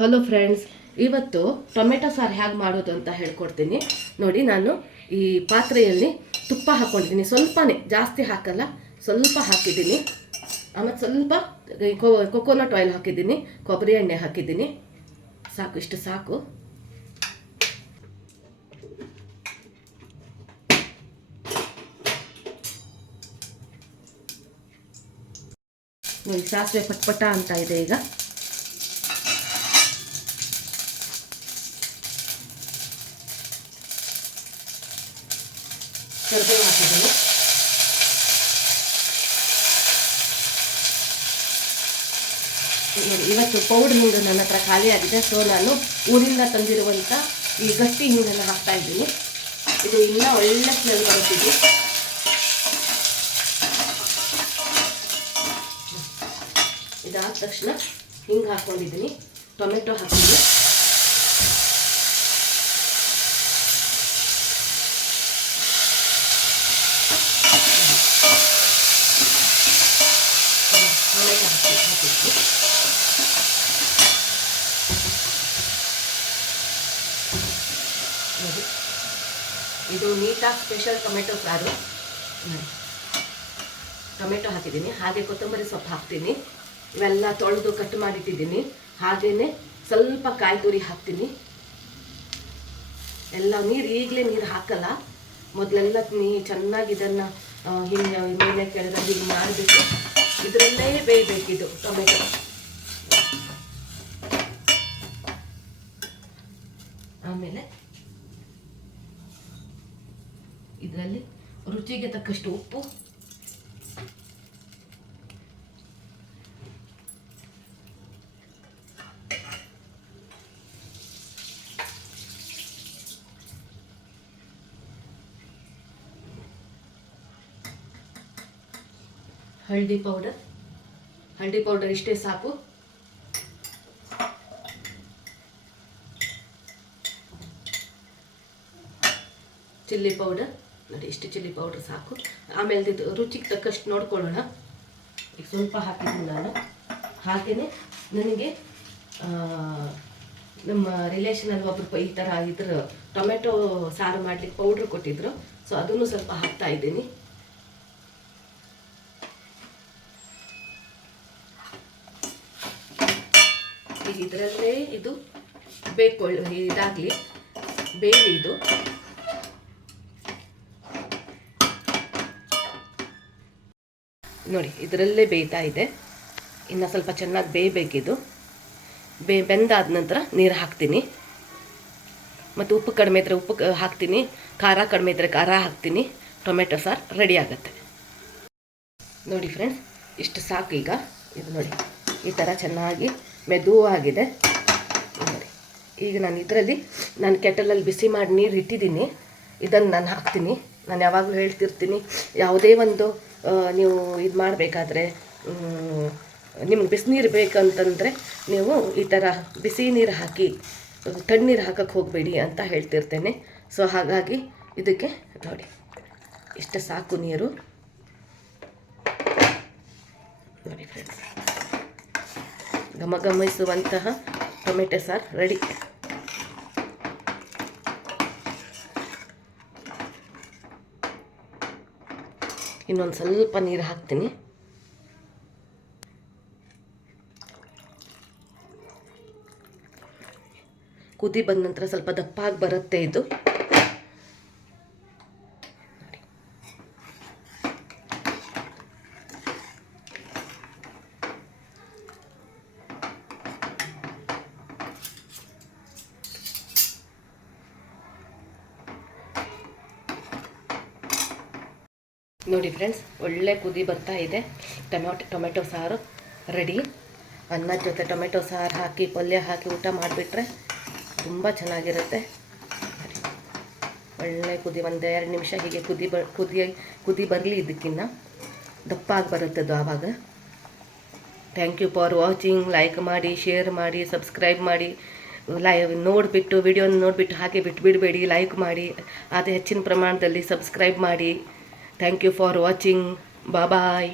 Hello friends, ಇವತ್ತು tomato ಸಾರು ಹೇಗೆ ಮಾಡೋದು ಅಂತ ಹೇಳ್ಕೊಡ್ತೀನಿ ನೋಡಿ. ನಾನು ಈ ಪಾತ್ರೆಯಲ್ಲಿ ತುಪ್ಪ ಹಾಕ್ಕೊಂಡಿದ್ದೀನಿ, ಸ್ವಲ್ಪನೇ, ಜಾಸ್ತಿ ಹಾಕಲ್ಲ, ಸ್ವಲ್ಪ ಹಾಕಿದ್ದೀನಿ. ಆಮೇಲೆ ಸ್ವಲ್ಪ ಕೊಕೊನಟ್ ಆಯಿಲ್ ಹಾಕಿದ್ದೀನಿ, ಕೊಬ್ಬರಿ ಎಣ್ಣೆ ಹಾಕಿದ್ದೀನಿ. ಸಾಕು, ಇಷ್ಟು ಸಾಕು. ನೋಡಿ, ಸಾಸಿವೆ ಪಟ್ಪಟ ಅಂತ ಇದೆ. ಈಗ ಕರಿಬೇವು ಹಾಕಿದ್ದೀನಿ. ನೋಡಿ, ಇವತ್ತು ಪೌಡ್ರ್ ಹಿಂಗು ನನ್ನ ಹತ್ರ ಖಾಲಿ ಆಗಿದೆ, ಸೊ ನಾನು ಊರಿಂದ ತಂದಿರುವಂಥ ಈ ಗಟ್ಟಿ ಹಿಂಗನ್ನು ಹಾಕ್ತಾ ಇದ್ದೀನಿ. ಇದು ಇನ್ನೂ ಒಳ್ಳೆ ಸ್ಮೆಲ್ ಬರುತ್ತಿದೆ. ಇದಾದ ತಕ್ಷಣ ಹಿಂಗೆ ಹಾಕ್ಕೊಂಡಿದ್ದೀನಿ, ಟೊಮೆಟೊ ಹಾಕಿದ್ದೀನಿ. ನೋಡಿ, ಇದು ನೀಟಾ ಸ್ಪೆಷಲ್ ಟೊಮೆಟೊ ಸಾರು. ಟೊಮೆಟೊ ಹಾಕಿದ್ದೀನಿ, ಹಾಗೆ ಕೊತ್ತಂಬರಿ ಸೊಪ್ಪು ಹಾಕ್ತೀನಿ. ಇವೆಲ್ಲ ತೊಳೆದು ಕಟ್ ಮಾಡಿಟ್ಟಿದ್ದೀನಿ. ಹಾಗೆಯೇ ಸ್ವಲ್ಪ ಕಾಯಿ ತುರಿ ಹಾಕ್ತೀನಿ. ಎಲ್ಲ ಈಗಲೇ ನೀರು ಹಾಕಲ್ಲ, ಮೊದಲೆಲ್ಲ ಚೆನ್ನಾಗಿ ಇದನ್ನು ಹಿಂಗೆ ಮೇಲೆ ಕೆಳಗೆ ಹೀಗೆ ಮಾಡಿಬಿಟ್ಟು ಇದರಲ್ಲೇ ಬೇಯಬೇಕಿದು ಟೊಮೆಟೊ. ಆಮೇಲೆ ಇದರಲ್ಲಿ ರುಚಿಗೆ ತಕ್ಕಷ್ಟು ಉಪ್ಪು, ಹಳದಿ ಪೌಡರ್ ಇಷ್ಟೇ ಸಾಕು. ಚಿಲ್ಲಿ ಪೌಡರ್ ನೋಡಿ, ಇಷ್ಟು ಚಿಲ್ಲಿ ಪೌಡರ್ ಸಾಕು. ಆಮೇಲೆ ಇದು ರುಚಿಗೆ ತಕ್ಕಷ್ಟು ನೋಡ್ಕೊಳ್ಳೋಣ. ಈಗ ಸ್ವಲ್ಪ ಹಾಕಿದ್ದೀನಿ ನಾನು. ಹಾಗೆಯೇ ನನಗೆ ನಮ್ಮ ರಿಲೇಷನಲ್ಲಿ ಒಬ್ಬರು ಈ ಥರ ಟೊಮೆಟೊ ಸಾರು ಮಾಡಲಿಕ್ಕೆ ಪೌಡ್ರ್ ಕೊಟ್ಟಿದ್ರು, ಸೊ ಅದನ್ನು ಸ್ವಲ್ಪ ಹಾಕ್ತಾ ಇದ್ದೀನಿ. ಈಗ ಇದರಲ್ಲೇ ಇದು ಇದಾಗಲಿ, ಬೇಲಿ ಇದು. ನೋಡಿ, ಇದರಲ್ಲೇ ಬೇಯ್ತಾ ಇದೆ. ಇನ್ನು ಸ್ವಲ್ಪ ಚೆನ್ನಾಗಿ ಬೇಯಬೇಕಿದು. ಬೆಂದಾದ ನಂತರ ನೀರು ಹಾಕ್ತೀನಿ. ಮತ್ತು ಉಪ್ಪು ಕಡಿಮೆ ಇದ್ದರೆ ಉಪ್ಪು ಹಾಕ್ತೀನಿ, ಖಾರ ಕಡಿಮೆ ಇದ್ದರೆ ಖಾರ ಹಾಕ್ತೀನಿ. ಟೊಮೆಟೊ ಸಾರು ರೆಡಿ ಆಗುತ್ತೆ. ನೋಡಿ ಫ್ರೆಂಡ್ಸ್, ಇಷ್ಟು ಸಾಕು. ಈಗ ಇದು ನೋಡಿ, ಈ ಥರ ಚೆನ್ನಾಗಿ ಮೆದುವಾಗಿದೆ. ನೋಡಿ, ಈಗ ನಾನು ಕೆಟಲಲ್ಲಿ ಬಿಸಿ ಮಾಡಿ ನೀರು ಇಟ್ಟಿದ್ದೀನಿ. ಇದನ್ನು ನಾನು ಹಾಕ್ತೀನಿ. ನಾನು ಯಾವಾಗಲೂ ಹೇಳ್ತಿರ್ತೀನಿ, ಯಾವುದೇ ಒಂದು ನೀವು ಇದು ಮಾಡಬೇಕಾದ್ರೆ, ನಿಮ್ಗೆ ಬಿಸಿನೀರು ಬೇಕಂತಂದರೆ ನೀವು ಈ ಥರ ಬಿಸಿ ನೀರು ಹಾಕಿ, ತಣ್ಣೀರು ಹಾಕಕ್ಕೆ ಹೋಗಬೇಡಿ ಅಂತ ಹೇಳ್ತಿರ್ತೇನೆ. ಸೊ ಹಾಗಾಗಿ ಇದಕ್ಕೆ ನೋಡಿ, ಇಷ್ಟು ಸಾಕು ನೀರು. ನೋಡಿ ಫ್ರೆಂಡ್ಸ್, ಘಮಘಮಿಸುವಂತಹ ಟೊಮೆಟೊ ಸಾರು ರೆಡಿ. ಇನ್ನೊಂದು ಸ್ವಲ್ಪ ನೀರು ಹಾಕ್ತೀನಿ. ಕುದಿ ಬಂದ ನಂತರ ಸ್ವಲ್ಪ ದಪ್ಪಾಗಿ ಬರುತ್ತೆ ಇದು. ನೋಡಿ ಫ್ರೆಂಡ್ಸ್, ಒಳ್ಳೆ ಕುದಿ ಬರ್ತಾ ಇದೆ. ಟೊಮೆಟೊ ಸಾರು ರೆಡಿ. ಅನ್ನದ ಜೊತೆ ಟೊಮೆಟೊ ಸಾರು ಹಾಕಿ, ಪಲ್ಯ ಹಾಕಿ ಊಟ ಮಾಡಿಬಿಟ್ರೆ ತುಂಬ ಚೆನ್ನಾಗಿರುತ್ತೆ. ಒಳ್ಳೆ ಕುದಿ, 1-2 ನಿಮಿಷ ಹೀಗೆ ಕುದಿ ಬರಲಿ. ಇದಕ್ಕಿನ್ನ ದಪ್ಪಾಗಿ ಬರುತ್ತದು ಆವಾಗ. Thank you for watching. Like ಮಾಡಿ, ಶೇರ್ ಮಾಡಿ, ಸಬ್ಸ್ಕ್ರೈಬ್ ಮಾಡಿ. ವಿಡಿಯೋನ ನೋಡಿಬಿಟ್ಟು ಹಾಗೆ ಬಿಡಬೇಡಿ, ಲೈಕ್ ಮಾಡಿ. ಅದೇ ಹೆಚ್ಚಿನ ಪ್ರಮಾಣದಲ್ಲಿ ಸಬ್ಸ್ಕ್ರೈಬ್ ಮಾಡಿ. Thank you for watching. Bye.